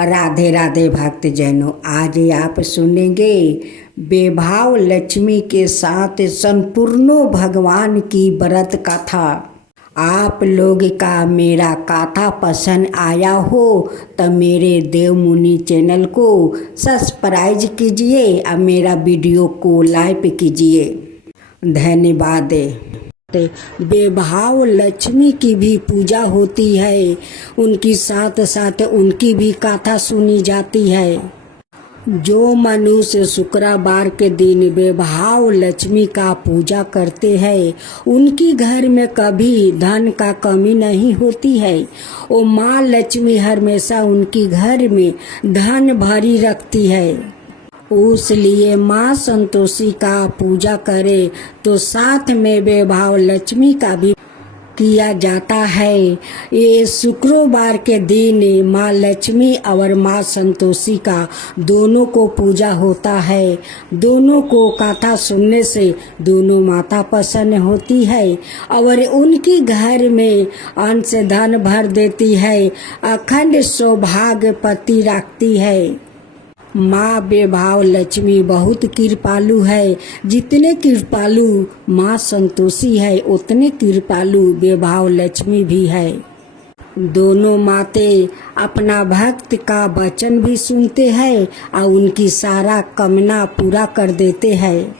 राधे राधे भक्तजनों, आज आप सुनेंगे बेभाव लक्ष्मी के साथ संपूर्ण भगवान की व्रत कथा। आप लोग का मेरा कथा पसंद आया हो तो मेरे देव मुनि चैनल को सब्सक्राइब कीजिए और मेरा वीडियो को लाइक कीजिए। धन्यवाद। बेभाव लक्ष्मी की भी पूजा होती है, उनकी साथ साथ उनकी भी कथा सुनी जाती है। जो मनुष्य शुक्रवार के दिन बेभाव लक्ष्मी का पूजा करते हैं, उनकी घर में कभी धन का कमी नहीं होती है। वो माँ लक्ष्मी हमेशा उनकी घर में धन भरी रखती है। उसलिए माँ संतोषी का पूजा करे तो साथ में बेभाव लक्ष्मी का भी किया जाता है। ये शुक्रवार के दिन माँ लक्ष्मी और माँ संतोषी का दोनों को पूजा होता है। दोनों को कथा सुनने से दोनों माता प्रसन्न होती है और उनकी घर में अन्न से धन भर देती है, अखंड सौभाग्य पति रखती है। माँ बेभाव लक्ष्मी बहुत कृपालु है। जितने कृपालु माँ संतोषी है, उतने कृपालु बेभाव लक्ष्मी भी है। दोनों माते अपना भक्त का वचन भी सुनते हैं और उनकी सारा कामना पूरा कर देते हैं।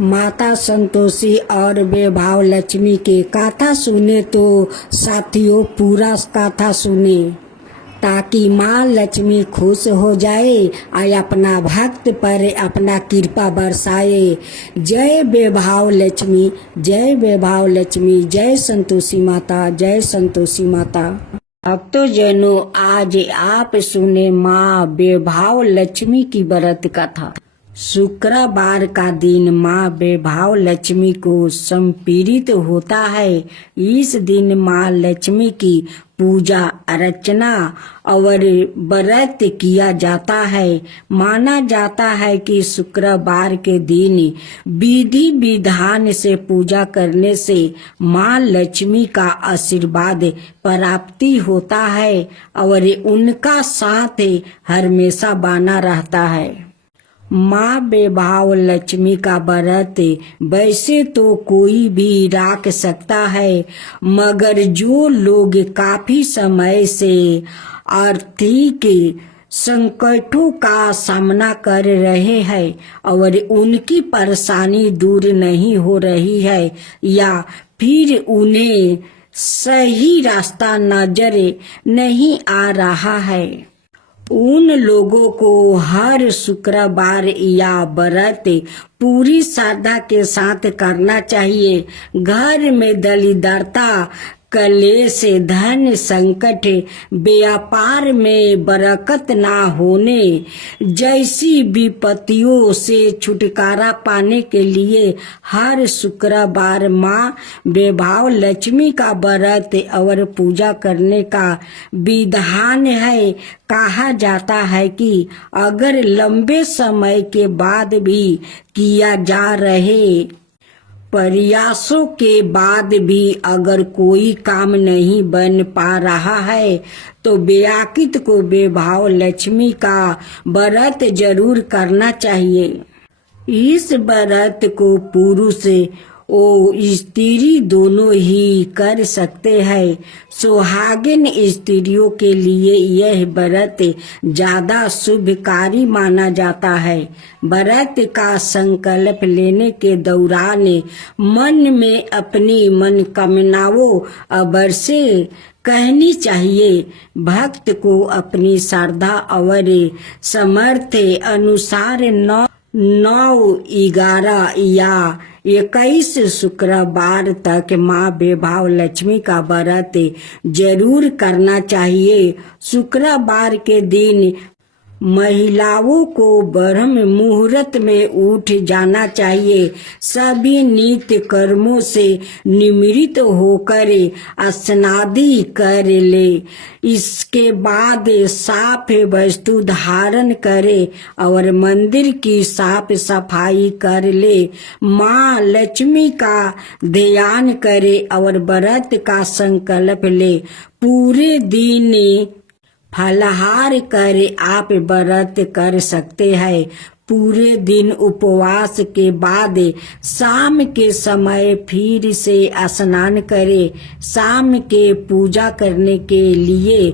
माता संतोषी और बेभाव लक्ष्मी के कथा सुने तो साथियों पूरा कथा सुने, ताकि माँ लक्ष्मी खुश हो जाए और अपना भक्त पर अपना कृपा बरसाए। जय बेभाव लक्ष्मी, जय बेभाव लक्ष्मी, जय संतोषी माता, जय संतोषी माता। भक्तजनों, आज आप सुने माँ बेभाव लक्ष्मी की व्रत कथा। शुक्रवार का दिन माँ बेभाव लक्ष्मी को समर्पित होता है। इस दिन माँ लक्ष्मी की पूजा अर्चना और व्रत किया जाता है। माना जाता है कि शुक्रवार के दिन विधि विधान से पूजा करने से माँ लक्ष्मी का आशीर्वाद प्राप्ति होता है और उनका साथ हमेशा बना रहता है। माँ बेभाव लक्ष्मी का व्रत वैसे तो कोई भी रख सकता है, मगर जो लोग काफी समय से आर्थिक संकटों का सामना कर रहे हैं और उनकी परेशानी दूर नहीं हो रही है, या फिर उन्हें सही रास्ता नजर नहीं आ रहा है, उन लोगों को हर शुक्रवार या व्रत पूरी श्रद्धा के साथ करना चाहिए। घर में दरिद्रता, कलेश, धन संकट, व्यापार में बरकत ना होने जैसी विपत्तियों से छुटकारा पाने के लिए हर शुक्रवार माँ बेभाव लक्ष्मी का व्रत और पूजा करने का विधान है। कहा जाता है कि अगर लंबे समय के बाद भी किया जा रहे प्रयासों के बाद भी अगर कोई काम नहीं बन पा रहा है तो व्यक्ति को बेभाव लक्ष्मी का व्रत जरूर करना चाहिए। इस व्रत को पुरुष ओ स्त्री दोनों ही कर सकते हैं। सुहागिन स्त्रियों के लिए यह व्रत ज्यादा शुभकारी माना जाता है। व्रत का संकल्प लेने के दौरान मन में अपनी मनोकामनाओं अवश्य कहनी चाहिए। भक्त को अपनी श्रद्धा और सामर्थ्य अनुसार 9, 11 या 21 शुक्रवार तक माँ बेभाव लक्ष्मी का व्रत जरूर करना चाहिए। शुक्रवार के दिन महिलाओं को ब्रह्म मुहूर्त में उठ जाना चाहिए। सभी नित्य कर्मों से निवृत्त होकर स्नादि कर ले। इसके बाद साफ वस्तु धारण करे और मंदिर की साफ सफाई कर ले। माँ लक्ष्मी का ध्यान करे और व्रत का संकल्प ले। पूरे दिन फलाहार कर आप व्रत कर सकते हैं। पूरे दिन उपवास के बाद शाम के समय फिर से स्नान करें। शाम के पूजा करने के लिए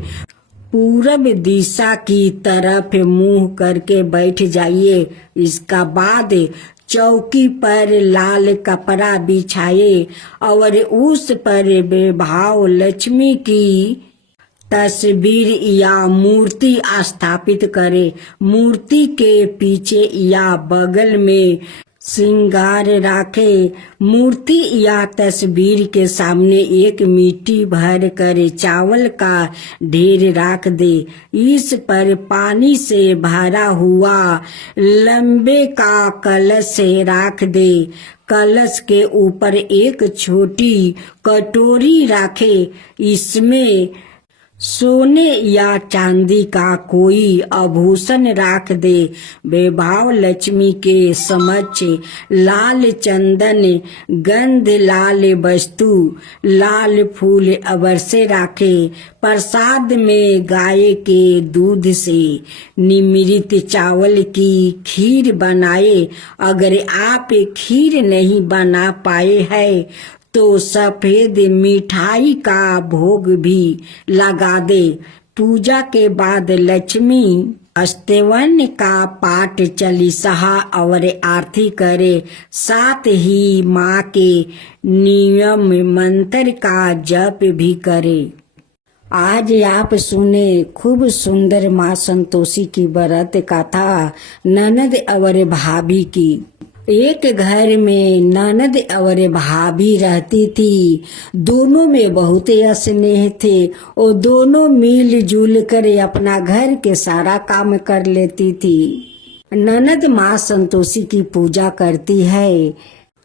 पूरब दिशा की तरफ मुंह करके बैठ जाइए। इसका बाद चौकी पर लाल कपड़ा बिछाए और उस पर वैभव लक्ष्मी की तस्वीर या मूर्ति स्थापित करें। मूर्ति के पीछे या बगल में श्रृंगार रखे। मूर्ति या तस्वीर के सामने एक मिट्टी भर कर चावल का ढेर रख दे। इस पर पानी से भरा हुआ लंबे का कलश रख दे। कलश के ऊपर एक छोटी कटोरी रखे। इसमें सोने या चांदी का कोई आभूषण रख दे। वैभव लक्ष्मी के समक्ष लाल चंदन, गंध लाल वस्तु, लाल फूल अवश्य रखे। प्रसाद में गाय के दूध से निमृत चावल की खीर बनाए। अगर आप खीर नहीं बना पाए हैं तो सफेद मिठाई का भोग भी लगा दे। पूजा के बाद लक्ष्मी अष्टवन का पाठ, चालीसा और आरती करे। साथ ही माँ के नियम मंत्र का जप भी करे। आज आप सुने खूब सुंदर माँ संतोषी की व्रत कथा ननद और भाभी की। एक घर में ननद और भाभी रहती थी। दोनों में बहुत स्नेह थे और दोनों मिलजुल कर अपना घर के सारा काम कर लेती थी। ननद माँ संतोषी की पूजा करती है।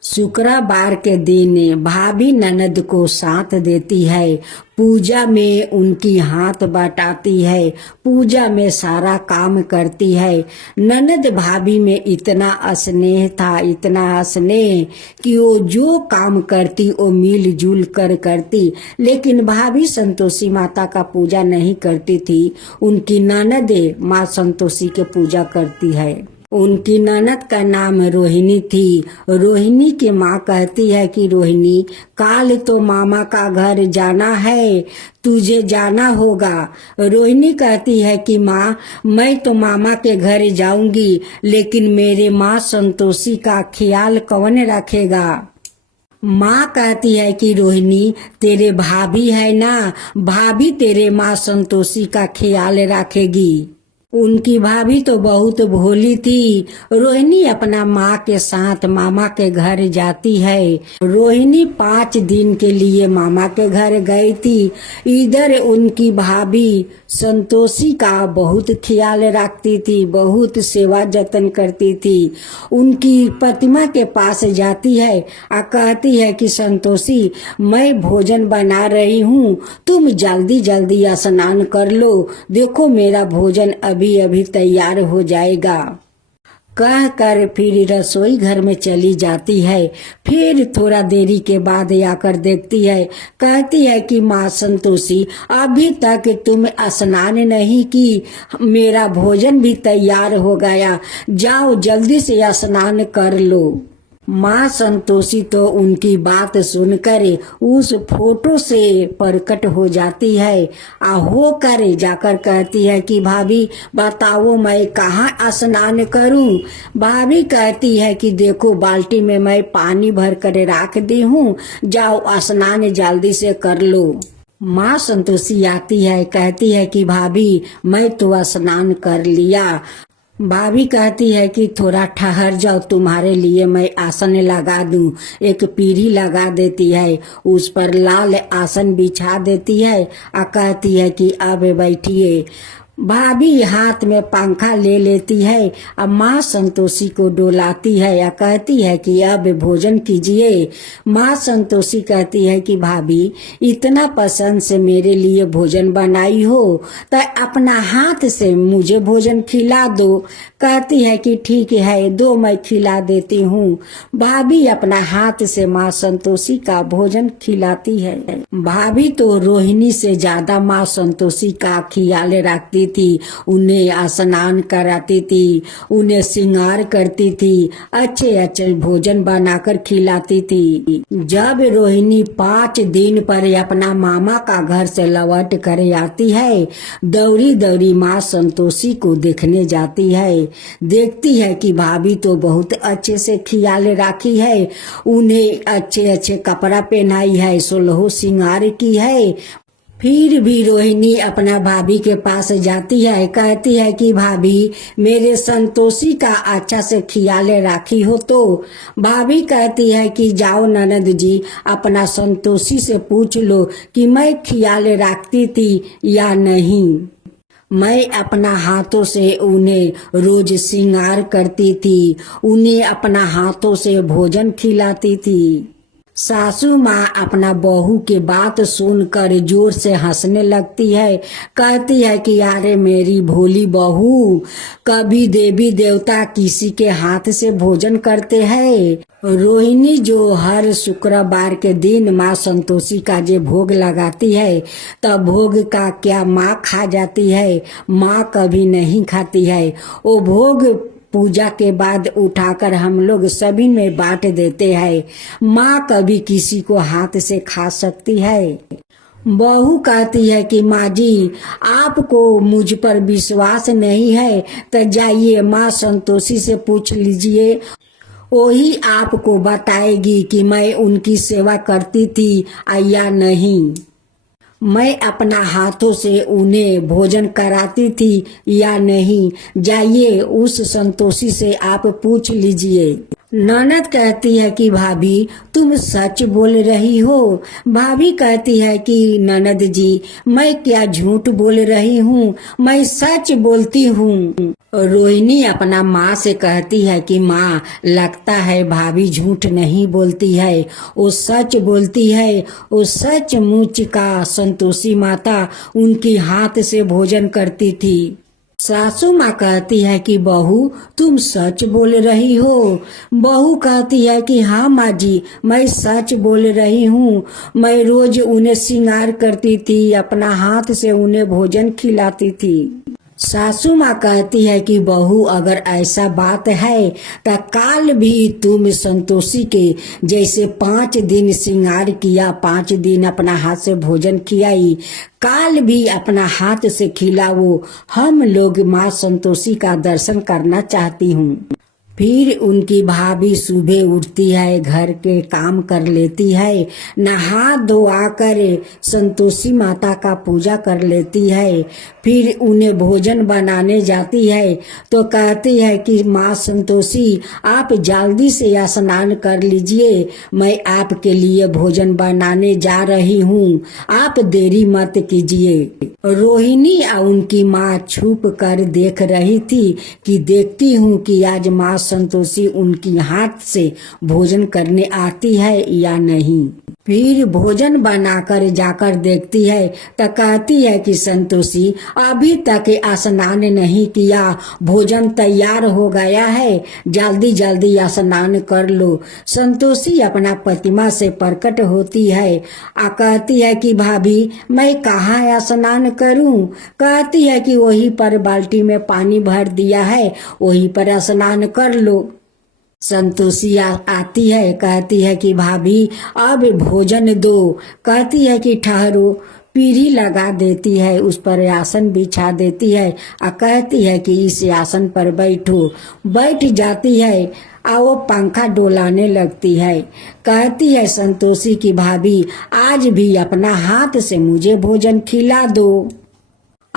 शुक्रवार के दिन भाभी ननद को साथ देती है। पूजा में उनकी हाथ बटाती है। पूजा में सारा काम करती है। ननद भाभी में इतना स्नेह था, इतना स्नेह कि वो जो काम करती वो मिलजुल कर करती। लेकिन भाभी संतोषी माता का पूजा नहीं करती थी। उनकी ननद माँ संतोषी के पूजा करती है। उनकी ननद का नाम रोहिणी थी। रोहिणी की माँ कहती है कि रोहिणी, काल तो मामा का घर जाना है, तुझे जाना होगा। रोहिणी कहती है कि माँ, मैं तो मामा के घर जाऊंगी, लेकिन मेरे माँ संतोषी का ख्याल कौन रखेगा। माँ कहती है कि रोहिणी, तेरे भाभी है ना, भाभी तेरे माँ संतोषी का ख्याल रखेगी। उनकी भाभी तो बहुत भोली थी। रोहिणी अपना माँ के साथ मामा के घर जाती है। रोहिणी 5 दिन के लिए मामा के घर गई थी। इधर उनकी भाभी संतोषी का बहुत ख्याल रखती थी, बहुत सेवा जतन करती थी। उनकी प्रतिमा के पास जाती है और कहती है कि संतोषी, मैं भोजन बना रही हूँ, तुम जल्दी जल्दी स्नान कर लो, देखो मेरा भोजन अभी अभी तैयार हो जाएगा। कहकर फिर रसोई घर में चली जाती है। फिर थोड़ा देरी के बाद आकर देखती है। कहती है कि माँ संतोषी, अभी तक तुम स्नान नहीं की, मेरा भोजन भी तैयार हो गया, जाओ जल्दी से स्नान कर लो। माँ संतोषी तो उनकी बात सुनकर उस फोटो से प्रकट हो जाती है। होकर जाकर कहती है कि भाभी बताओ मैं कहाँ स्नान करूं। भाभी कहती है कि देखो बाल्टी में मैं पानी भर कर रख दी हूँ, जाओ स्नान जल्दी से कर लो। माँ संतोषी आती है, कहती है कि भाभी मैं तो स्नान कर लिया। भाभी कहती है कि थोड़ा ठहर जाओ, तुम्हारे लिए मैं आसन लगा दूं। एक पीढ़ी लगा देती है, उस पर लाल आसन बिछा देती है और कहती है कि अब बैठिए। भाभी हाथ में पंखा ले लेती है। अब माँ संतोषी को डोलाती है या कहती है कि अब भोजन कीजिए। माँ संतोषी कहती है कि भाभी इतना पसंद से मेरे लिए भोजन बनाई हो तो अपना हाथ से मुझे भोजन खिला दो। कहती है कि ठीक है, दो मैं खिला देती हूँ। भाभी अपना हाथ से माँ संतोषी का भोजन खिलाती है। भाभी तो रोहिणी से ज्यादा माँ संतोषी का ख्याल रखती थी। उन्हें स्नान कराती थी, उन्हें श्रृंगार करती थी, अच्छे अच्छे भोजन बनाकर खिलाती थी। जब रोहिणी 5 दिन पर अपना मामा का घर से लौट कर आती है, दौड़ी दौड़ी माँ संतोषी को देखने जाती है। देखती है कि भाभी तो बहुत अच्छे से ख्याल राखी है, उन्हें अच्छे अच्छे कपड़ा पहनाई है, 16 श्रृंगार की है। फिर भी रोहिणी अपना भाभी के पास जाती है, कहती है कि भाभी मेरे संतोषी का अच्छा से ख्याल राखी हो तो। भाभी कहती है कि जाओ ननद जी, अपना संतोषी से पूछ लो कि मैं ख्याल रखती थी या नहीं। मैं अपना हाथों से उन्हें रोज श्रृंगार करती थी, उन्हें अपना हाथों से भोजन खिलाती थी। सासू माँ अपना बहू के बात सुनकर जोर से हंसने लगती है। कहती है कि यारे मेरी भोली बहू, कभी देवी देवता किसी के हाथ से भोजन करते हैं। रोहिणी जो हर शुक्रवार के दिन माँ संतोषी का जे भोग लगाती है, तब भोग का क्या माँ खा जाती है? माँ कभी नहीं खाती है। वो भोग पूजा के बाद उठाकर हम लोग सभी में बांट देते हैं। माँ कभी किसी को हाथ से खा सकती है? बहू कहती है कि माँ जी, आपको मुझ पर विश्वास नहीं है तो जाइए माँ संतोषी से पूछ लीजिए, वही आपको बताएगी कि मैं उनकी सेवा करती थी या नहीं। मैं अपना हाथों से उन्हें भोजन कराती थी या नहीं, जाइए उस संतोषी से आप पूछ लीजिए। ननद कहती है कि भाभी तुम सच बोल रही हो। भाभी कहती है कि ननद जी, मैं क्या झूठ बोल रही हूँ, मैं सच बोलती हूँ। रोहिणी अपना माँ से कहती है कि माँ, लगता है भाभी झूठ नहीं बोलती है, वो सच बोलती है। वो सचमुच का संतोषी माता उनकी हाथ से भोजन करती थी। सासू माँ कहती है कि बहू तुम सच बोल रही हो। बहू कहती है कि हाँ माँ जी, मैं सच बोल रही हूँ। मैं रोज उन्हें श्रृंगार करती थी, अपना हाथ से उन्हें भोजन खिलाती थी। सासू माँ कहती है कि बहू अगर ऐसा बात है तो काल भी तुम संतोषी के जैसे 5 दिन श्रृंगार किया, 5 दिन अपना हाथ से भोजन खिलाई, काल भी अपना हाथ से खिलाओ। हम लोग माँ संतोषी का दर्शन करना चाहती हूँ। फिर उनकी भाभी सुबह उठती है, घर के काम कर लेती है, नहा धोआ कर संतोषी माता का पूजा कर लेती है। फिर उन्हें भोजन बनाने जाती है तो कहती है कि माँ संतोषी, आप जल्दी से स्नान कर लीजिए, मैं आपके लिए भोजन बनाने जा रही हूँ, आप देरी मत कीजिए। रोहिणी और उनकी माँ छुप कर देख रही थी कि देखती हूँ कि आज माँ संतोषी उनकी हाथ से भोजन करने आती है या नहीं। फिर भोजन बनाकर जाकर देखती है तो कहती है कि संतोषी अभी तक स्नान नहीं किया, भोजन तैयार हो गया है, जल्दी जल्दी स्नान कर लो। संतोषी अपना प्रतिमा से प्रकट होती है, कहती है कि भाभी मैं कहाँ स्नान करूं? कहती है कि वहीं पर बाल्टी में पानी भर दिया है, वहीं पर स्नान कर लो। संतोषी आती है, कहती है कि भाभी अब भोजन दो। कहती है कि ठहरो। पीढ़ी लगा देती है, उस पर आसन बिछा देती है और कहती है कि इस आसन पर बैठो। बैठ जाती है और वो पंखा डोलाने लगती है। कहती है संतोषी की भाभी आज भी अपना हाथ से मुझे भोजन खिला दो।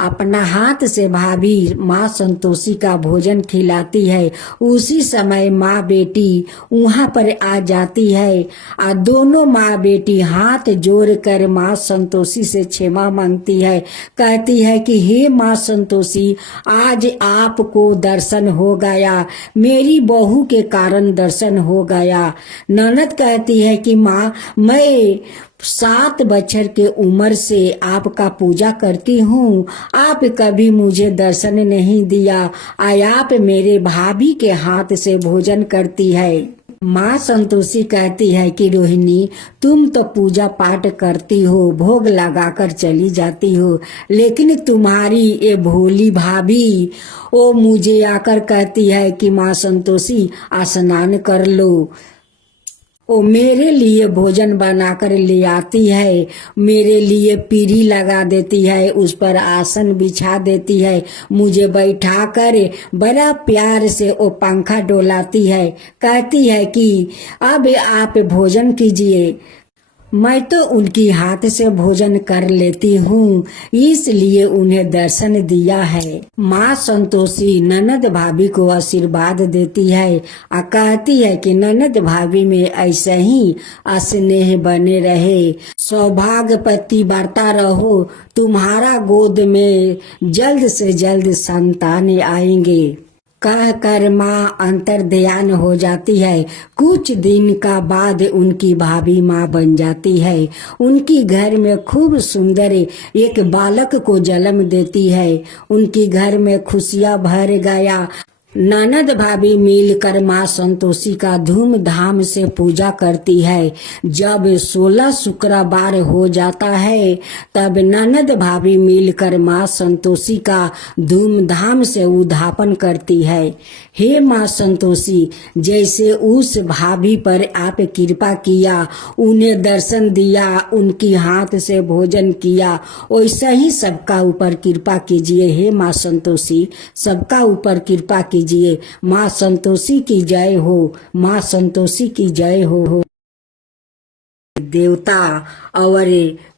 अपना हाथ से भाभी माँ संतोषी का भोजन खिलाती है। उसी समय माँ बेटी वहाँ पर आ जाती है और दोनों माँ बेटी हाथ जोड़कर माँ संतोषी से क्षमा मांगती है। कहती है कि हे माँ संतोषी, आज आपको दर्शन हो गया, मेरी बहू के कारण दर्शन हो गया। ननद कहती है कि माँ, मैं 7 बछर के उम्र से आपका पूजा करती हूँ, आप कभी मुझे दर्शन नहीं दिया, आप मेरे भाभी के हाथ से भोजन करती है। माँ संतोषी कहती है कि रोहिणी, तुम तो पूजा पाठ करती हो, भोग लगाकर चली जाती हो, लेकिन तुम्हारी ये भोली भाभी वो मुझे आकर कहती है कि माँ संतोषी स्नान कर लो। वो मेरे लिए भोजन बनाकर ले आती है, मेरे लिए पीढ़ी लगा देती है, उस पर आसन बिछा देती है, मुझे बैठा कर बड़ा प्यार से वो पंखा डोलाती है। कहती है कि अब आप भोजन कीजिए। मैं तो उनकी हाथ से भोजन कर लेती हूँ, इसलिए उन्हें दर्शन दिया है। माँ संतोषी ननद भाभी को आशीर्वाद देती है और कहती है कि ननद भाभी में ऐसे ही स्नेह बने रहे, सौभाग्यवती बढ़ता रहो, तुम्हारा गोद में जल्द से जल्द संतान आएंगे। कह कर माँ अंतर ध्यान हो जाती है। कुछ दिन का बाद उनकी भाभी माँ बन जाती है। उनकी घर में खूब सुंदर एक बालक को जन्म देती है। उनकी घर में खुशियाँ भर गया। ननद भाभी मिलकर माँ संतोषी का धूमधाम से पूजा करती है। जब 16 शुक्रवार हो जाता है तब ननद भाभी मिलकर माँ संतोषी का धूमधाम से उद्यापन करती है। हे माँ संतोषी, जैसे उस भाभी पर आप कृपा किया, उन्हें दर्शन दिया, उनकी हाथ से भोजन किया, वैसा ही सबका ऊपर कृपा कीजिए। हे माँ संतोषी, सबका ऊपर कृपा कीजिए। माँ संतोषी की जय हो, माँ संतोषी की जय हो। देवता और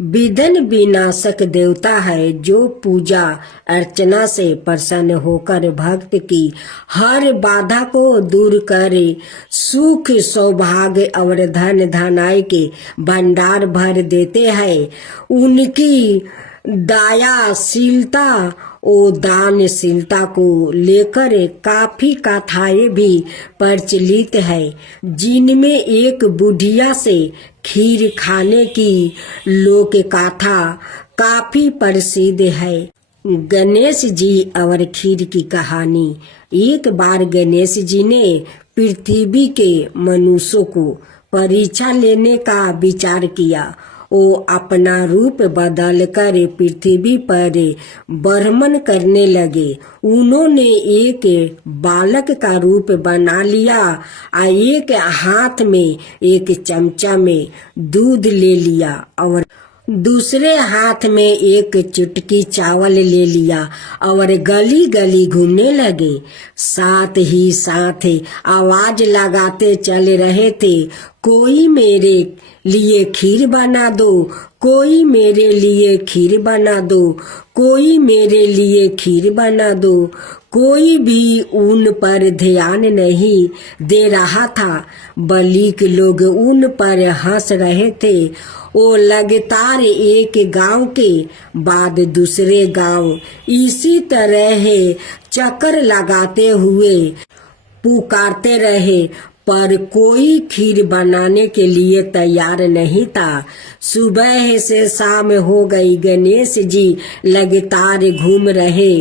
विघ्न विनाशक देवता है, जो पूजा अर्चना से प्रसन्न होकर भक्त की हर बाधा को दूर करे, सुख सौभाग्य और धन धनाई के भंडार भर देते हैं। उनकी दयाशीलता और दानशीलता को लेकर काफी कथाएं भी प्रचलित है, जिनमें एक बुढ़िया से खीर खाने की लोक कथा काफी प्रसिद्ध है। गणेश जी और खीर की कहानी। एक बार गणेश जी ने पृथ्वी के मनुष्यों को परीक्षा लेने का विचार किया। वो अपना रूप बदलकर पृथ्वी पर भ्रमण करने लगे। उन्होंने एक बालक का रूप बना लिया और एक हाथ में एक चमचा में दूध ले लिया और दूसरे हाथ में एक चुटकी चावल ले लिया और गली गली घूमने लगे। साथ ही साथ आवाज लगाते चल रहे थे, कोई मेरे लिए खीर बना दो, कोई मेरे लिए खीर बना दो, कोई मेरे लिए खीर बना दो। कोई भी उन पर ध्यान नहीं दे रहा था, बल्कि लोग उन पर हंस रहे थे। वो लगातार एक गांव के बाद दूसरे गांव इसी तरह चक्कर लगाते हुए पुकारते रहे, पर कोई खीर बनाने के लिए तैयार नहीं था। सुबह से शाम हो गई, गणेश जी लगातार घूम रहे।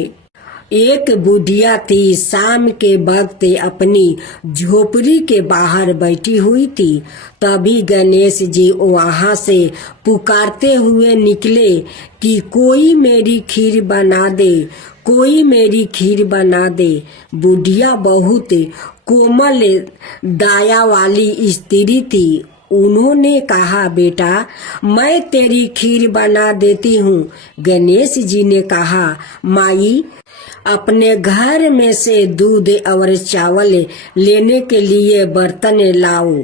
एक बुढ़िया थी, शाम के वक्त अपनी झोपड़ी के बाहर बैठी हुई थी। तभी गणेश जी वहां से पुकारते हुए निकले कि कोई मेरी खीर बना दे, कोई मेरी खीर बना दे। बुढ़िया बहुत कोमल दया वाली स्त्री थी। उन्होंने कहा, बेटा मैं तेरी खीर बना देती हूँ। गणेश जी ने कहा, माई अपने घर में से दूध और चावल लेने के लिए बर्तन लाओ।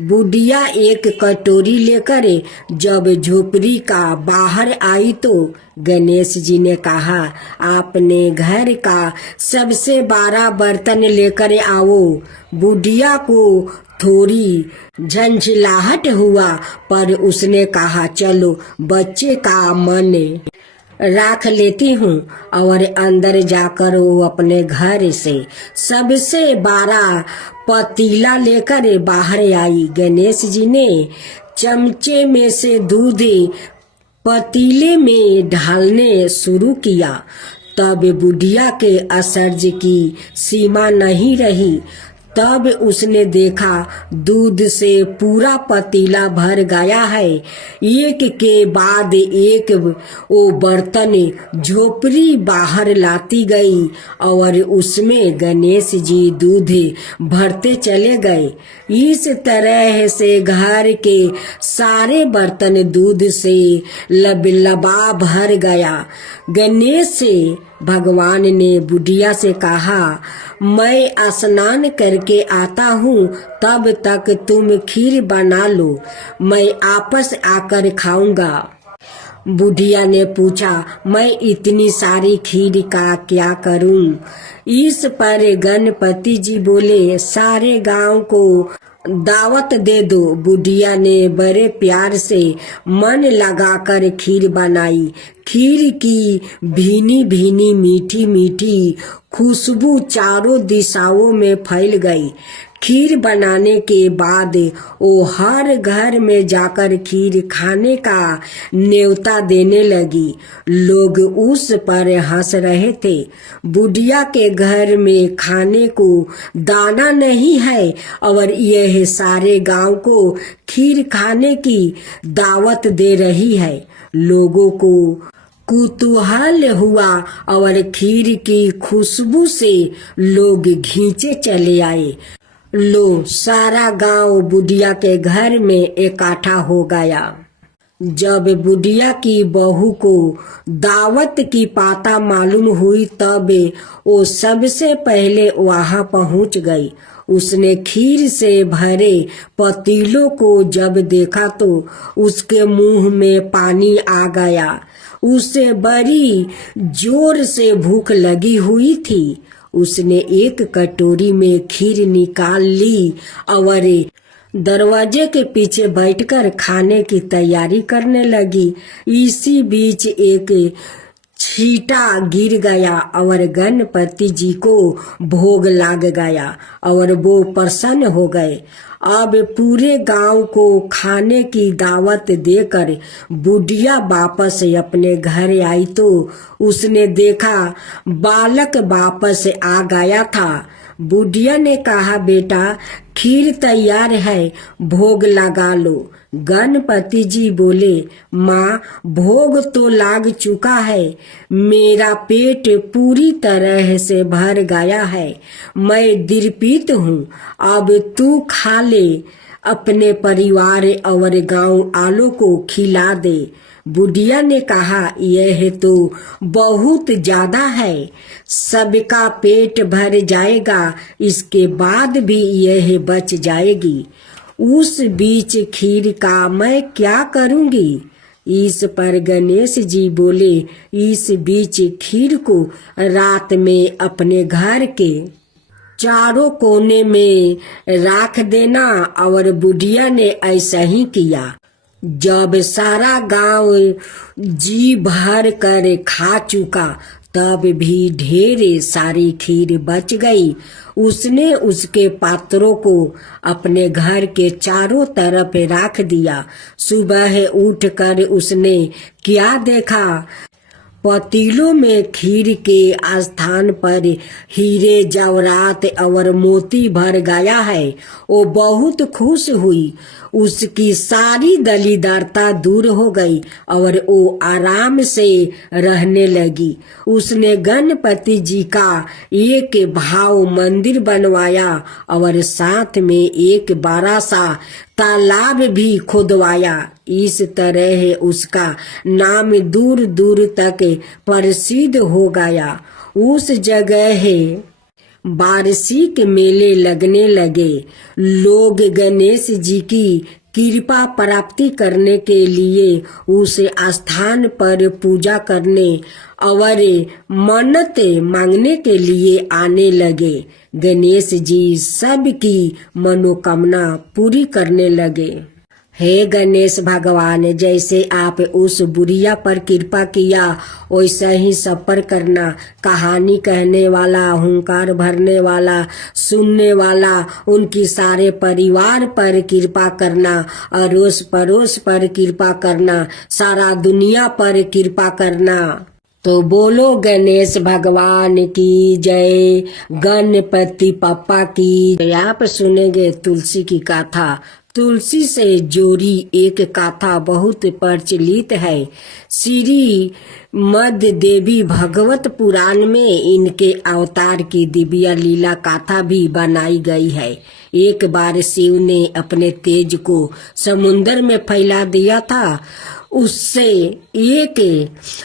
बुढ़िया एक कटोरी लेकर जब झोपड़ी का बाहर आई तो गणेश जी ने कहा, आपने घर का सबसे बड़ा बर्तन लेकर आओ। बुढ़िया को थोड़ी झंझलाहट हुआ, पर उसने कहा, चलो बच्चे का मन राख लेती हूँ। और अंदर जाकर वो अपने घर से सबसे बड़ा पतीला लेकर बाहर आई। गणेश जी ने चमचे में से दूध पतीले में ढालने शुरू किया। तब बुढ़िया के आश्चर्य की सीमा नहीं रही। तब उसने देखा दूध से पूरा पतीला भर गया है। एक के बाद एक वो बर्तन झोपड़ी बाहर लाती गई और उसमें गणेश जी दूध भरते चले गए। इस तरह से घर के सारे बर्तन दूध से लबालब भर गया। गणेश भगवान ने बुढ़िया से कहा, मैं स्नान करके आता हूँ, तब तक तुम खीर बना लो, मैं आपस आकर खाऊंगा। बुढ़िया ने पूछा, मैं इतनी सारी खीर का क्या करूं? इस पर गणपति जी बोले, सारे गांव को दावत दे दो। बुढ़िया ने बड़े प्यार से मन लगाकर खीर बनाई। खीर की भीनी भीनी मीठी मीठी खुशबू चारों दिशाओं में फैल गई। खीर बनाने के बाद वो हर घर में जाकर खीर खाने का न्योता देने लगी। लोग उस पर हंस रहे थे। बुढ़िया के घर में खाने को दाना नहीं है और यह सारे गांव को खीर खाने की दावत दे रही है। लोगों को कुतूहल हुआ और खीर की खुशबू से लोग खींचे चले आए। लो, सारा गांव बुढ़िया के घर में इकट्ठा हो गया। जब बुढ़िया की बहू को दावत की पाता मालूम हुई, तब वो सबसे पहले वहां पहुंच गई। उसने खीर से भरे पतीलों को जब देखा तो उसके मुंह में पानी आ गया। उसे बड़ी जोर से भूख लगी हुई थी। उसने एक कटोरी में खीर निकाल ली और दरवाजे के पीछे बैठकर खाने की तैयारी करने लगी। इसी बीच एक छींटा गिर गया और गणपति जी को भोग लग गया और वो प्रसन्न हो गए। अब पूरे गांव को खाने की दावत देकर बुढ़िया वापस अपने घर आई तो उसने देखा बालक वापस आ गया था। बुढ़िया ने कहा, बेटा खीर तैयार है, भोग लगा लो। गणपति जी बोले, माँ भोग तो लाग चुका है, मेरा पेट पूरी तरह से भर गया है, मैं तृप्त हूँ, अब तू खा ले, अपने परिवार और गांव वालों को खिला दे। बुढ़िया ने कहा, यह तो बहुत ज्यादा है, सबका पेट भर जाएगा, इसके बाद भी यह बच जाएगी। उस बीच खीर का मैं क्या करूंगी? इस पर गणेश जी बोले, इस बीच खीर को रात में अपने घर के चारों कोने में रख देना। और बुढ़िया ने ऐसा ही किया। जब सारा गांव जी भर कर खा चुका, तब भी ढेर सारी खीर बच गई। उसने उसके पात्रों को अपने घर के चारों तरफ रख दिया। सुबह उठकर उसने क्या देखा, पतीलों में खीर के स्थान पर हीरे जवाहरात और मोती भर गया है। वो बहुत खुश हुई, उसकी सारी दलीदरता दूर हो गई और वो आराम से रहने लगी। उसने गणपति जी का एक भाव मंदिर बनवाया और साथ में एक बड़ा सा तालाब भी खुदवाया। इस तरह उसका नाम दूर दूर तक प्रसिद्ध हो गया। उस जगह वार्षिक मेले लगने लगे। लोग गणेश जी की कृपा प्राप्ति करने के लिए उस स्थान पर पूजा करने और मन्नत मांगने के लिए आने लगे। गणेश जी सबकी मनोकामना पूरी करने लगे। हे गणेश भगवान, जैसे आप उस बुढ़िया पर कृपा किया वैसा ही सब पर करना। कहानी कहने वाला, हुंकार भरने वाला, सुनने वाला, उनकी सारे परिवार पर कृपा करना, अड़ोस पड़ोस पर कृपा करना, सारा दुनिया पर कृपा करना। तो बोलो गणेश भगवान की जय, गणपति पप्पा की। आप सुनेंगे तुलसी की कथा। तुलसी से जोड़ी एक कथा बहुत प्रचलित है। श्री मद देवी भगवत पुराण में इनके अवतार की दिव्य लीला कथा भी बनाई गई है। एक बार शिव ने अपने तेज को समुद्र में फैला दिया था। उससे एक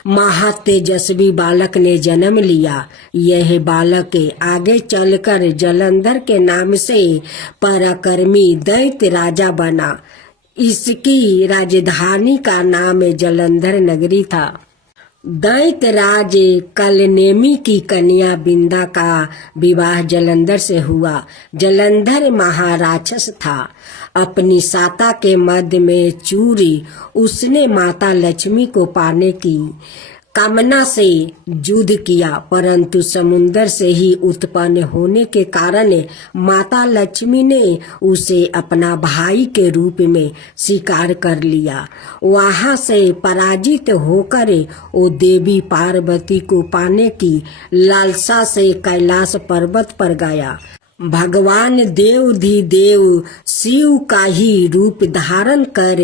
महातेजस्वी बालक ने जन्म लिया। यह बालक आगे चलकर जलंधर के नाम से पराक्रमी दैत्य राजा बना। इसकी राजधानी का नाम जलंधर नगरी था। दैत्य राज कलनेमी की कन्या बिंदा का विवाह जलंधर से हुआ। जलंधर महाराक्षस था। अपनी साता के मध्य में चूरी उसने माता लक्ष्मी को पाने की कामना से युद्ध किया, परंतु समुद्र से ही उत्पन्न होने के कारण माता लक्ष्मी ने उसे अपना भाई के रूप में स्वीकार कर लिया। वहां से पराजित होकर वो देवी पार्वती को पाने की लालसा से कैलाश पर्वत पर गया। भगवान देवाधिदेव शिव का ही रूप धारण कर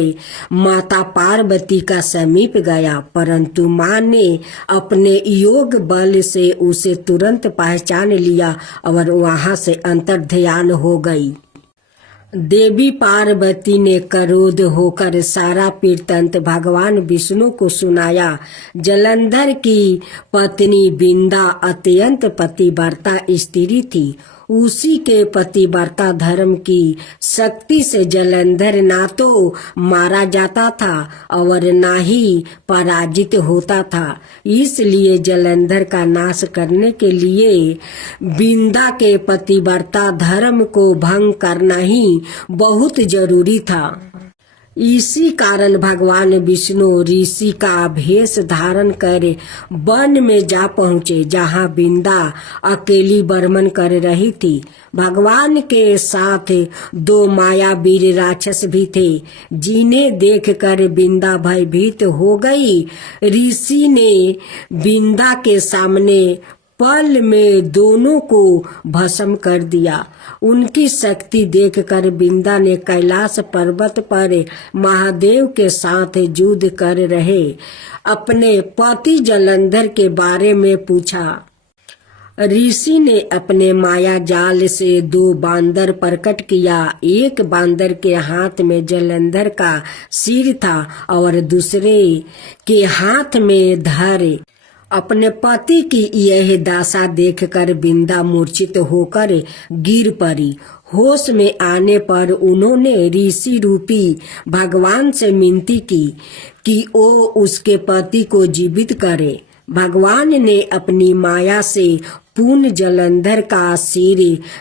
माता पार्वती का समीप गया, परंतु माँ ने अपने योग बल से उसे तुरंत पहचान लिया और वहां से अंतर्ध्यान हो गई। देवी पार्वती ने क्रोध होकर सारा वृत्तांत भगवान विष्णु को सुनाया। जलंधर की पत्नी बिंदा अत्यंत पतिव्रता स्त्री थी। उसी के पतिव्रता धर्म की शक्ति से जलंधर ना तो मारा जाता था और ना ही पराजित होता था। इसलिए जलंधर का नाश करने के लिए बिंदा के पतिव्रता धर्म को भंग करना ही बहुत जरूरी था। इसी कारण भगवान विष्णु ऋषि का भेष धारण कर वन में जा पहुँचे, जहाँ बिंदा अकेली बर्मन कर रही थी। भगवान के साथ दो मायावीर राक्षस भी थे, जिन्हें देखकर बिंदा भयभीत हो गई। ऋषि ने बिंदा के सामने पल में दोनों को भस्म कर दिया। उनकी शक्ति देखकर बिंदा ने कैलाश पर्वत पर महादेव के साथ युद्ध कर रहे अपने पति जलंधर के बारे में पूछा। ऋषि ने अपने माया जाल से दो बांदर प्रकट किया। एक बांदर के हाथ में जलंधर का सिर था और दूसरे के हाथ में धर। अपने पति की यह दशा देखकर बिंदा मूर्छित होकर गिर पड़ी। होश में आने पर उन्होंने ऋषि रूपी भगवान से विनती की कि वो उसके पति को जीवित करे। भगवान ने अपनी माया से पूर्ण जलंधर का सिर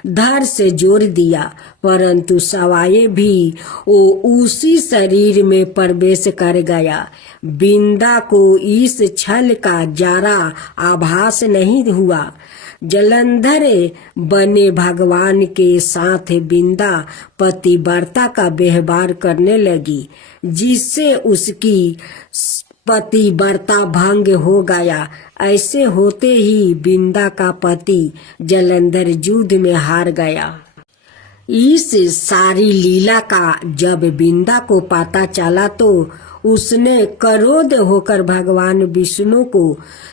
धड़ से जोड़ दिया, परंतु सवाए भी वो उसी शरीर में प्रवेश कर गया। बिंदा को इस छल का जरा आभास नहीं हुआ। जलंधर बने भगवान के साथ बिंदा पतिव्रता का व्यवहार करने लगी, जिससे उसकी पतिव्रता भंग हो गया। ऐसे होते ही बिंदा का पति जलंधर युद्ध में हार गया। इस सारी लीला का जब बिंदा को पता चला तो उसने क्रोध होकर भगवान विष्णु को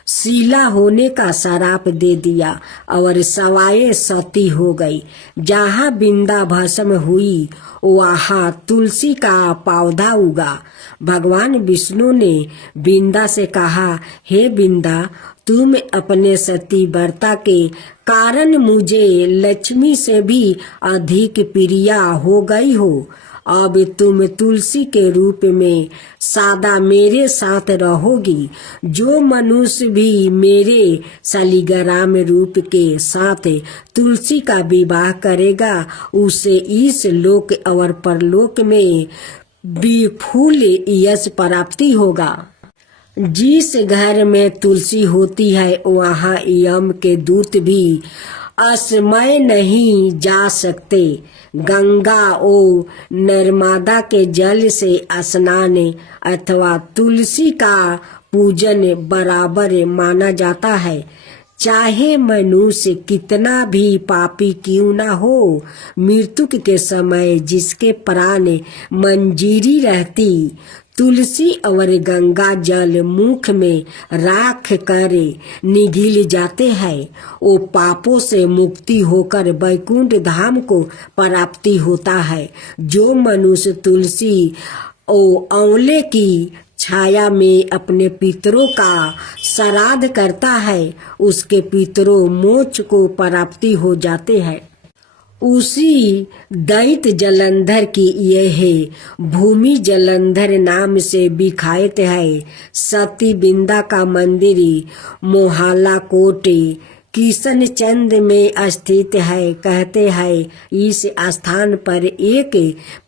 शीला होने का श्राप दे दिया और सवाए सती हो गई। जहाँ बिंदा भस्म हुई वहाँ तुलसी का पौधा उगा। भगवान विष्णु ने बिंदा से कहा, हे बिंदा, तुम अपने सती व्रता के कारण मुझे लक्ष्मी से भी अधिक प्रिया हो गई हो। अब तुम तुलसी के रूप में सदा मेरे साथ रहोगी। जो मनुष्य भी मेरे शालिग्राम रूप के साथ तुलसी का विवाह करेगा उसे इस लोक और परलोक में विपुल यश प्राप्ति होगा। जिस घर में तुलसी होती है वहाँ यम के दूत भी असमय नहीं जा सकते। गंगा और नर्मदा के जल से स्नान अथवा तुलसी का पूजन बराबर माना जाता है। चाहे मनुष्य कितना भी पापी क्यों ना हो, मृत्यु के समय जिसके प्राण मंजीरी रहती, तुलसी और गंगा जल मुख में राख कर निगल जाते हैं। वो पापों से मुक्ति होकर वैकुंठ धाम को प्राप्ति होता है। जो मनुष्य तुलसी और आंवले की छाया में अपने पितरों का श्राद्ध करता है उसके पितरों मोक्ष को प्राप्ति हो जाते हैं। उसी दैत्य जलंधर की यह भूमि जलंधर नाम से विख्यात है। सती बिंदा का मंदिर मोहल्ला कोट किशन चंद में स्थित है। कहते हैं इस स्थान पर एक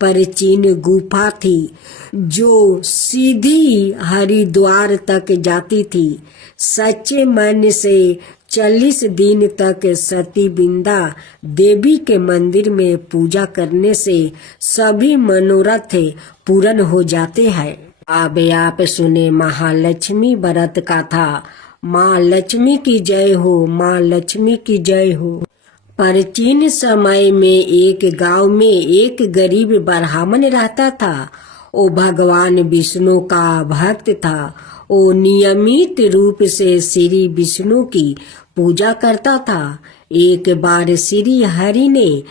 प्राचीन गुफा थी जो सीधी हरिद्वार तक जाती थी। सच्चे मन से 40 दिन तक सती बिंदा देवी के मंदिर में पूजा करने से सभी मनोरथ पूर्ण हो जाते हैं। अब आप सुने महालक्ष्मी व्रत कथा। माँ लक्ष्मी की जय हो, माँ लक्ष्मी की जय हो। प्राचीन समय में एक गांव में एक गरीब ब्राह्मण रहता था। वो भगवान विष्णु का भक्त था। वो नियमित रूप से श्री विष्णु की पूजा करता था। एक बार श्री हरि ने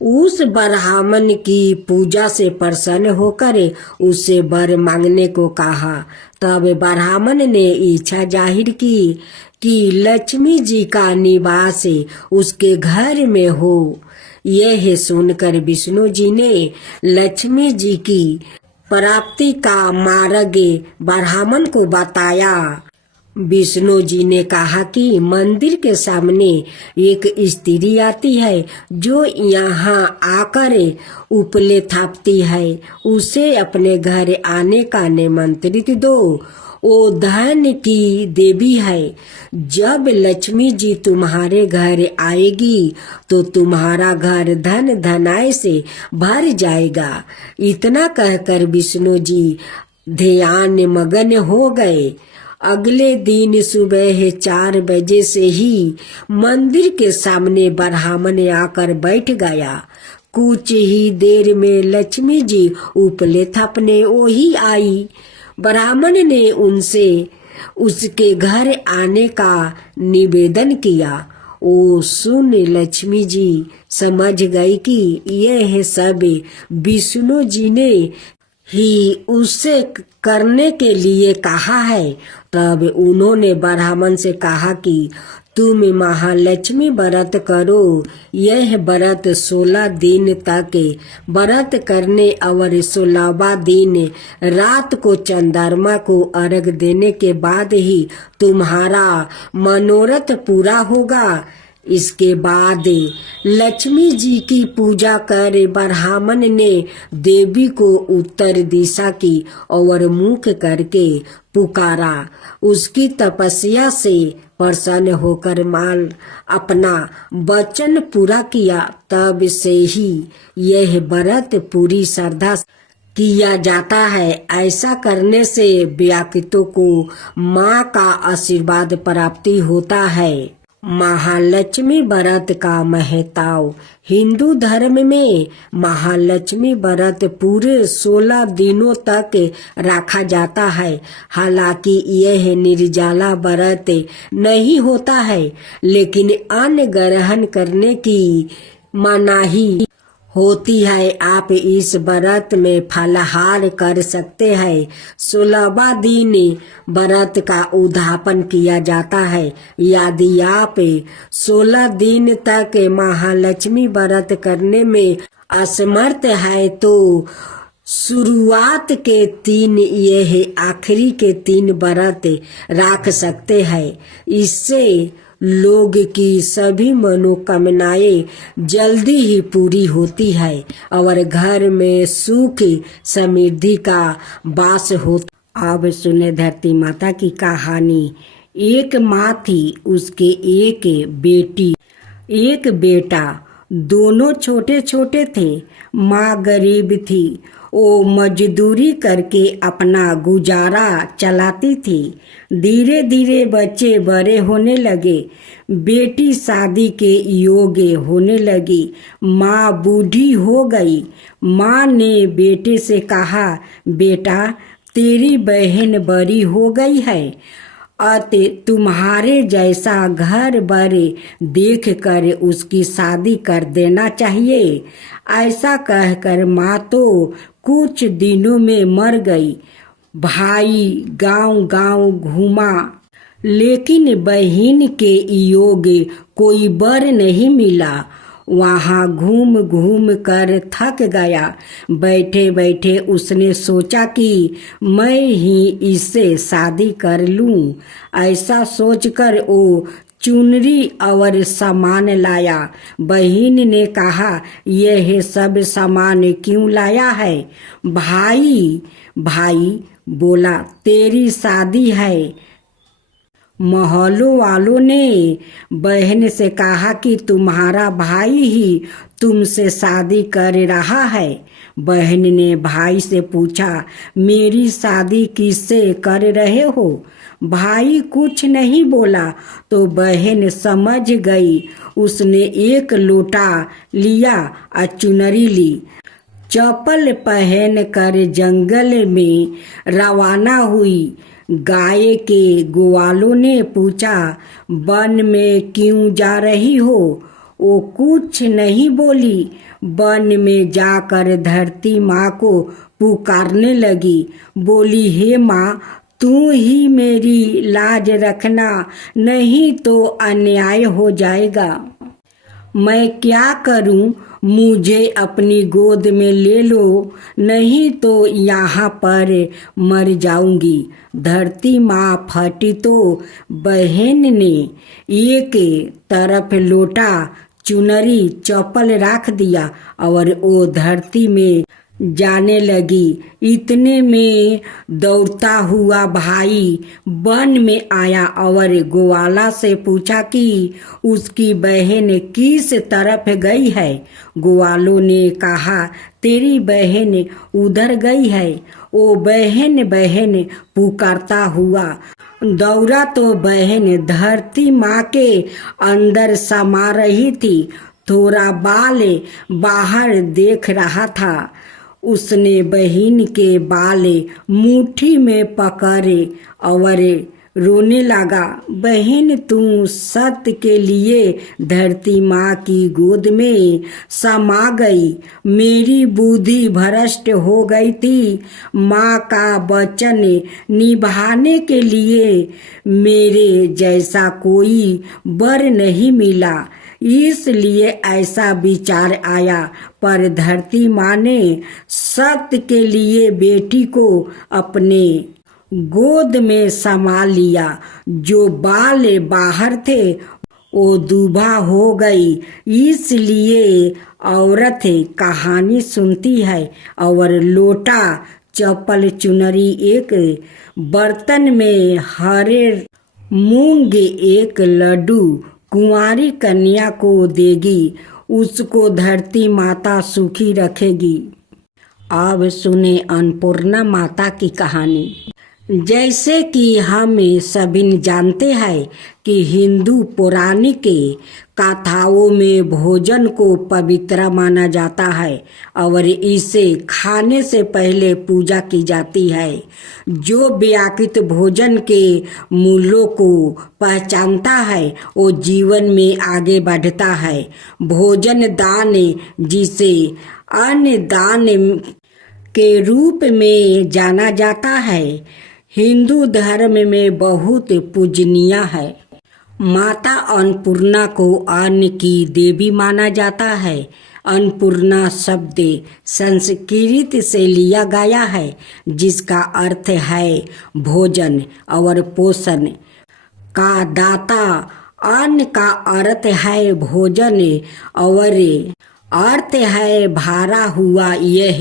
उस ब्राह्मण की पूजा से प्रसन्न होकर उससे वर मांगने को कहा। तब ब्राह्मण ने इच्छा जाहिर की कि लक्ष्मी जी का निवास उसके घर में हो। यह सुनकर विष्णु जी ने लक्ष्मी जी की प्राप्ति का मार्ग ब्राह्मण को बताया। विष्णु जी ने कहा कि मंदिर के सामने एक स्त्री आती है जो यहाँ आकर उपले थापती है। उसे अपने घर आने का निमंत्रित दो। वो धन की देवी है। जब लक्ष्मी जी तुम्हारे घर आएगी तो तुम्हारा घर धन धनाय से भर जाएगा। इतना कहकर विष्णु जी ध्यान मगन हो गए। अगले दिन सुबह 4 बजे से ही मंदिर के सामने ब्राह्मण आकर बैठ गया। कुछ ही देर में लक्ष्मी जी उपले थापने वही आई। ब्राह्मण ने उनसे उसके घर आने का निवेदन किया। वो सुन लक्ष्मी जी समझ गई कि यह सब विष्णु जी ने ही उससे करने के लिए कहा है। तब उन्होंने ब्राह्मण से कहा कि तुम महालक्ष्मी व्रत करो। यह व्रत 16 दिन तक व्रत करने और 16वां दिन रात को चंद्रमा को अर्घ देने के बाद ही तुम्हारा मनोरथ पूरा होगा। इसके बाद लक्ष्मी जी की पूजा कर ब्राह्मण ने देवी को उत्तर दिशा की और मुख करके पुकारा। उसकी तपस्या से प्रसन्न होकर माल अपना वचन पूरा किया। तब से ही यह व्रत पूरी श्रद्धा किया जाता है। ऐसा करने से व्यक्तियों को माँ का आशीर्वाद प्राप्ति होता है। महालक्ष्मी व्रत का महत्व। हिंदू धर्म में महालक्ष्मी व्रत पूरे 16 दिनों तक रखा जाता है। हालांकि यह निर्जला व्रत नहीं होता है, लेकिन अन्न ग्रहण करने की मनाही होती है। आप इस व्रत में फलाहार कर सकते हैं। 16वां दिन व्रत का उद्यापन किया जाता है। यदि आप 16 दिन तक महालक्ष्मी व्रत करने में असमर्थ है तो शुरुआत के 3 यह आखिरी के 3 व्रत रख सकते हैं। इससे लोग की सभी मनोकामनाएं जल्दी ही पूरी होती है और घर में सुख समृद्धि का वास होता। अब सुने धरती माता की कहानी। एक माँ थी, उसके एक बेटी एक बेटा। दोनों छोटे छोटे थे। माँ गरीब थी। वो मजदूरी करके अपना गुजारा चलाती थी। धीरे धीरे बच्चे बड़े होने लगे। बेटी शादी के योग्य होने लगी। माँ बूढ़ी हो गई। माँ ने बेटे से कहा, बेटा तेरी बहन बड़ी हो गई है, अतः तुम्हारे जैसा घर बार देख कर उसकी शादी कर देना चाहिए। ऐसा कहकर माँ तो कुछ दिनों में मर गई। भाई गांव गांव घूमा, लेकिन बहन के योग्य कोई वर नहीं मिला। वहाँ घूम घूम कर थक गया। बैठे बैठे उसने सोचा कि मैं ही इससे शादी कर लूं। ऐसा सोचकर वो चुनरी और सामान लाया। बहन ने कहा, यह सब सामान क्यों लाया है? भाई बोला, तेरी शादी है। मोहल्लों वालों ने बहन से कहा कि तुम्हारा भाई ही तुमसे शादी कर रहा है। बहन ने भाई से पूछा, मेरी शादी किससे कर रहे हो? भाई कुछ नहीं बोला तो बहन समझ गई। उसने एक लोटा लिया और चुनरी ली। चप्पल पहन कर जंगल में रवाना हुई। गाय के ग्वालों ने पूछा, वन में क्यों जा रही हो? वो कुछ नहीं बोली। वन में जाकर धरती माँ को पुकारने लगी। बोली, हे माँ, तू ही मेरी लाज रखना, नहीं तो अन्याय हो जाएगा। मैं क्या करूं? मुझे अपनी गोद में ले लो, नहीं तो यहाँ पर मर जाऊंगी। धरती माँ फटी तो बहन ने एक तरफ लोटा, चुनरी, चप्पल रख दिया और वो धरती में जाने लगी। इतने में दौड़ता हुआ भाई वन में आया और ग्वाला से पूछा कि उसकी बहन किस तरफ गई है। ग्वालों ने कहा, तेरी बहन उधर गई है। वो बहन बहन पुकारता हुआ दौड़ा तो बहन धरती माँ के अंदर समा रही थी। थोड़ा बाल बाहर देख रहा था। उसने बहन के बाल मुट्ठी में पकड़े और रोने लगा। बहन, तू सत्य के लिए धरती माँ की गोद में समा गई। मेरी बुद्धि भ्रष्ट हो गई थी। माँ का वचन निभाने के लिए मेरे जैसा कोई वर नहीं मिला, इसलिए ऐसा विचार आया। पर धरती माँ ने सत्य के लिए बेटी को अपने गोद में संभाल लिया। जो बाल बाहर थे वो दूबा हो गई। इसलिए औरत कहानी सुनती है और लोटा, चप्पल, चुनरी एक बर्तन में हरे मूंग, एक लड्डू कुंवारी कन्या को देगी। उसको धरती माता सुखी रखेगी। अब सुने अन्नपूर्णा माता की कहानी। जैसे कि हम सभी जानते हैं कि हिंदू पौराणिक कथाओं में भोजन को पवित्र माना जाता है और इसे खाने से पहले पूजा की जाती है। जो व्याकृत भोजन के मूल्यों को पहचानता है वो जीवन में आगे बढ़ता है। भोजन दान, जिसे अन्न दान के रूप में जाना जाता है, हिंदू धर्म में बहुत पूजनीय है। माता अन्नपूर्णा को अन्न की देवी माना जाता है। अन्नपूर्णा शब्द संस्कृत से लिया गया है, जिसका अर्थ है भोजन और पोषण का दाता। अन्न का अर्थ है भोजन और अर्थ है भरा हुआ, यह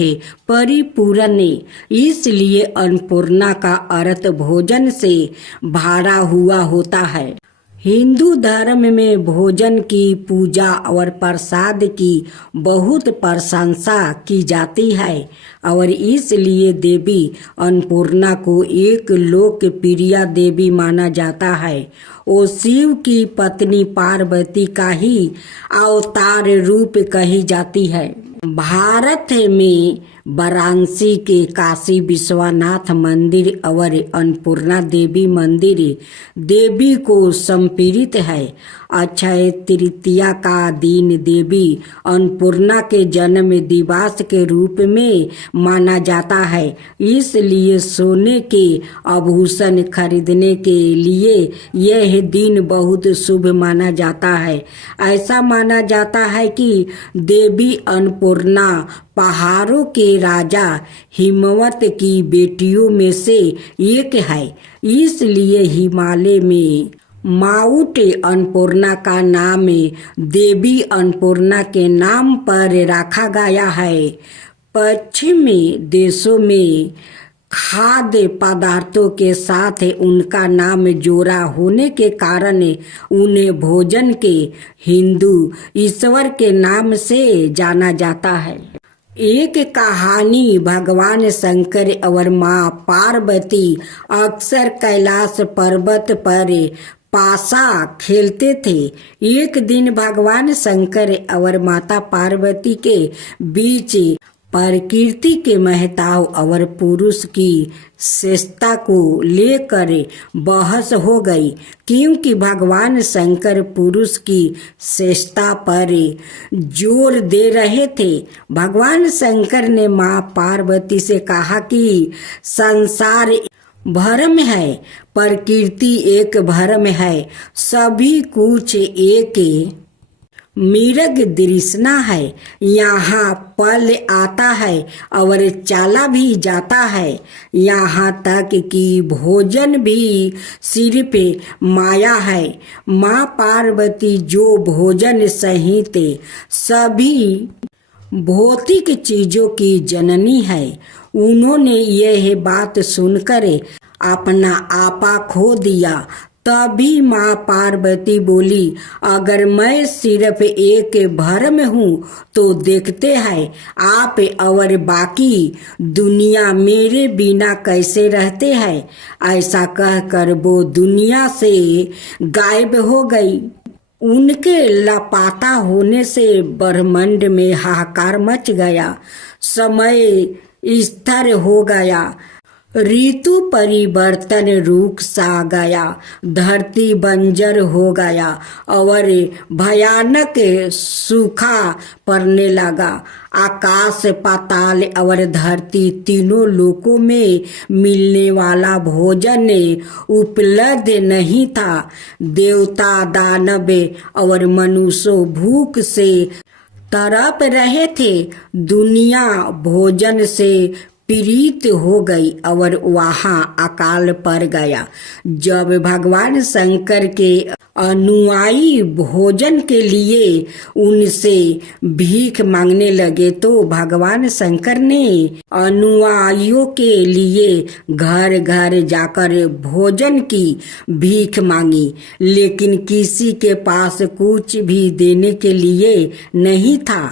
परिपूर्ण। इसलिए अन्नपूर्णा का अर्थ भोजन से भरा हुआ होता है। हिंदू धर्म में भोजन की पूजा और प्रसाद की बहुत प्रशंसा की जाती है और इसलिए देवी अन्नपूर्णा को एक लोकप्रिय देवी माना जाता है। वो शिव की पत्नी पार्वती का ही अवतार रूप कही जाती है। भारत में वाराणसी के काशी विश्वनाथ मंदिर और अन्नपूर्णा देवी मंदिर देवी को समर्पित है। अक्षय तृतीया का दिन देवी अन्नपूर्णा के जन्म दिवस के रूप में माना जाता है। इसलिए सोने के आभूषण खरीदने के लिए यह दिन बहुत शुभ माना जाता है। ऐसा माना जाता है कि देवी अन्नपूर्णा पहाड़ों के राजा हिमवत की बेटियों में से एक है। इसलिए हिमालय में माउंट अन्नपूर्णा का नाम देवी अन्नपूर्णा के नाम पर रखा गया है। पश्चिमी देशों में खाद्य पदार्थों के साथ उनका नाम जोड़ा होने के कारण उन्हें भोजन के हिंदू ईश्वर के नाम से जाना जाता है। एक कहानी, भगवान शंकर और माँ पार्वती अक्सर कैलाश पर्वत पर पासा खेलते थे। एक दिन भगवान शंकर और माता पार्वती के बीच प्रकृति के महत्व और पुरुष की श्रेष्ठता को लेकर बहस हो गई, क्योंकि भगवान शंकर पुरुष की श्रेष्ठता पर जोर दे रहे थे। भगवान शंकर ने माँ पार्वती से कहा कि संसार भ्रम है, प्रकृति एक भ्रम है, सभी कुछ एक मृग तृष्णा है। यहाँ पल आता है और चला भी जाता है, यहाँ तक कि भोजन भी सिर्फ माया है। माँ पार्वती जो भोजन सहित सभी भौतिक चीजों की जननी है, उन्होंने यह बात सुनकर अपना आपा खो दिया। तभी माँ पार्वती बोली, अगर मैं सिर्फ एक भ्रम हूँ तो देखते हैं आप और बाकी दुनिया मेरे बिना कैसे रहते हैं। ऐसा कहकर वो दुनिया से गायब हो गई। उनके लापता होने से ब्रह्मांड में हाहाकार मच गया, समय स्थिर हो गया, ऋतु परिवर्तन रुक सा गया, धरती बंजर हो गया और भयानक सूखा पड़ने लगा। आकाश, पाताल और धरती तीनों लोकों में मिलने वाला भोजन उपलब्ध नहीं था। देवता, दानव और मनुष्य भूख से तड़प रहे थे। दुनिया भोजन से पीड़ित हो गई और वहां अकाल पड़ गया। जब भगवान शंकर के अनुयायी भोजन के लिए उनसे भीख मांगने लगे तो भगवान शंकर ने अनुयायियों के लिए घर घर जाकर भोजन की भीख मांगी, लेकिन किसी के पास कुछ भी देने के लिए नहीं था।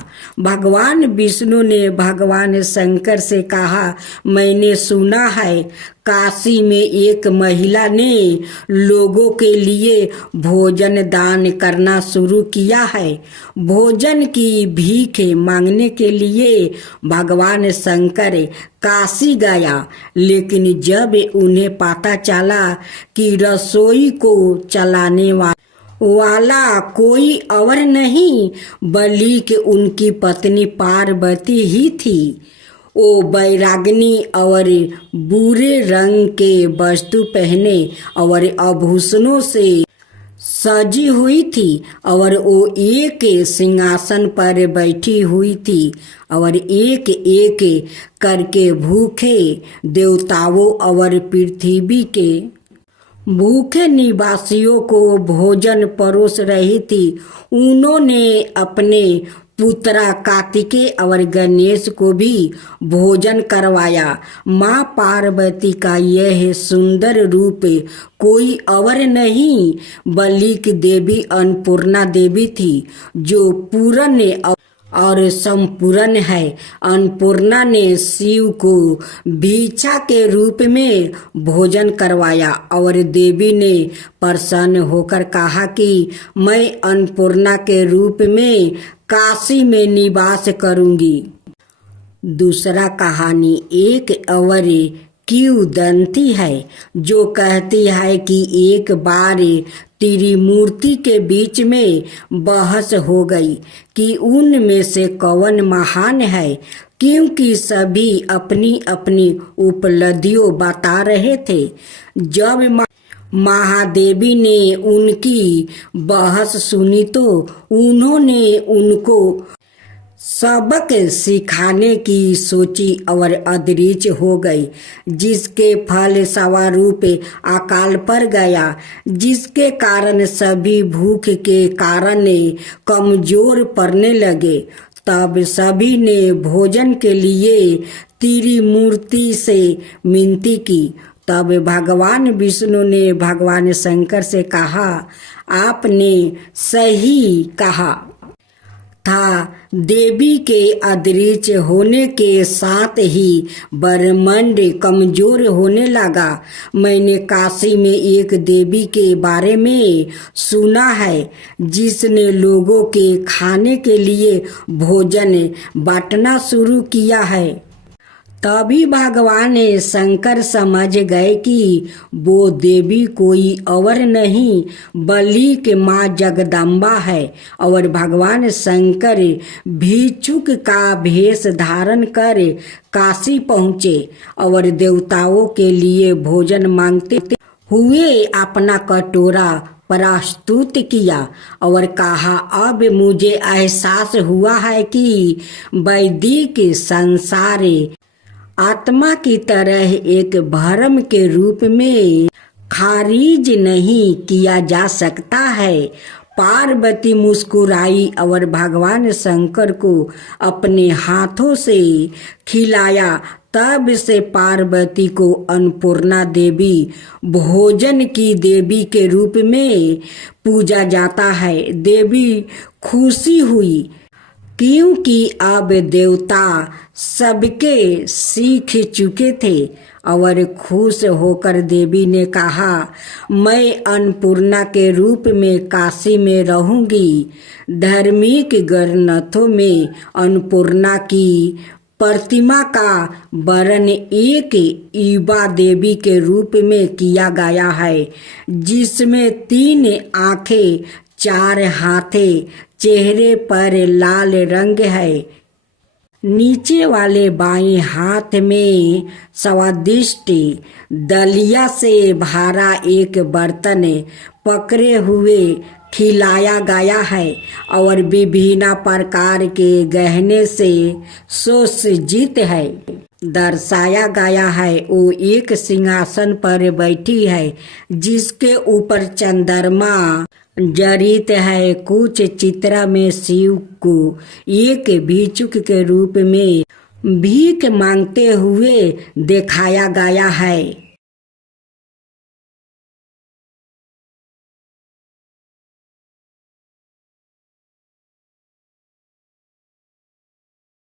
भगवान विष्णु ने भगवान शंकर से कहा, मैंने सुना है काशी में एक महिला ने लोगों के लिए भोजन दान करना शुरू किया है। भोजन की भीख मांगने के लिए भगवान शंकर काशी गया, लेकिन जब उन्हें पता चला कि रसोई को चलाने वाला कोई और नहीं बल्कि उनकी पत्नी पार्वती ही थी। वो बैरागनी और बुरे रंग के वस्तु पहने और आभूषणों से सजी हुई थी और वो एक सिंहासन पर बैठी हुई थी और एक एक करके भूखे देवताओं और पृथ्वी के भूखे निवासियों को भोजन परोस रही थी। उन्होंने अपने पुत्रा कार्तिकेय और गणेश को भी भोजन करवाया। माँ पार्वती का यह सुंदर रूप कोई और नहीं बल्कि देवी अन्नपूर्णा देवी थी, जो पूर्ण और संपूर्ण है। अन्नपूर्णा ने शिव को भिक्षा के रूप में भोजन करवाया और देवी ने प्रसन्न होकर कहा कि मैं अन्नपूर्णा के रूप में काशी में निवास करूंगी। दूसरा कहानी एक और किंवदंती है जो कहती है कि एक बार त्रिमूर्ति के बीच में बहस हो गई कि उनमें से कौन महान है, क्योंकि सभी अपनी अपनी उपलब्धियों बता रहे थे। जब महादेवी ने उनकी बहस सुनी तो उन्होंने उनको सबक सिखाने की सोची और अदृश्य हो गई, जिसके फल स्वरूप अकाल पड़ गया, जिसके कारण सभी भूख के कारण कमजोर पड़ने लगे। तब सभी ने भोजन के लिए त्रिमूर्ति से विनती की। तब भगवान विष्णु ने भगवान शंकर से कहा, आपने सही कहा था। देवी के अदृश्य होने के साथ ही ब्रह्मांड कमजोर होने लगा। मैंने काशी में एक देवी के बारे में सुना है जिसने लोगों के खाने के लिए भोजन बांटना शुरू किया है। तभी भगवान शंकर समझ गए कि वो देवी कोई और नहीं बल्कि माँ जगदम्बा है और भगवान शंकर भिक्षुक का भेष धारण कर काशी पहुँचे और देवताओं के लिए भोजन मांगते हुए अपना कटोरा प्रस्तुत किया और कहा, अब मुझे एहसास हुआ है कि वैदिक संसार आत्मा की तरह एक भ्रम के रूप में खारिज नहीं किया जा सकता है। पार्वती मुस्कुराई और भगवान शंकर को अपने हाथों से खिलाया। तब से पार्वती को अन्नपूर्णा देवी, भोजन की देवी के रूप में पूजा जाता है। देवी खुशी हुई क्योंकि अब देवता सबके सीख चुके थे और खुश होकर देवी ने कहा, मैं अन्नपूर्णा के रूप में काशी में रहूंगी। धार्मिक ग्रंथों में अन्नपूर्णा की प्रतिमा का वर्णन एक युवा देवी के रूप में किया गया है, जिसमें 3 आंखें, 4 हाथे, चेहरे पर लाल रंग है। नीचे वाले बाएं हाथ में स्वादिष्ट दलिया से भरा एक बर्तन पकड़े हुए खिलाया गया है और विभिन्न प्रकार के गहने से सुसज्जित है। दर्शाया गया है वो एक सिंहासन पर बैठी है जिसके ऊपर चंद्रमा जड़ित है। कुछ चित्र में शिव को एक भिक्षुक के रूप में भीख मांगते हुए दिखाया गया है।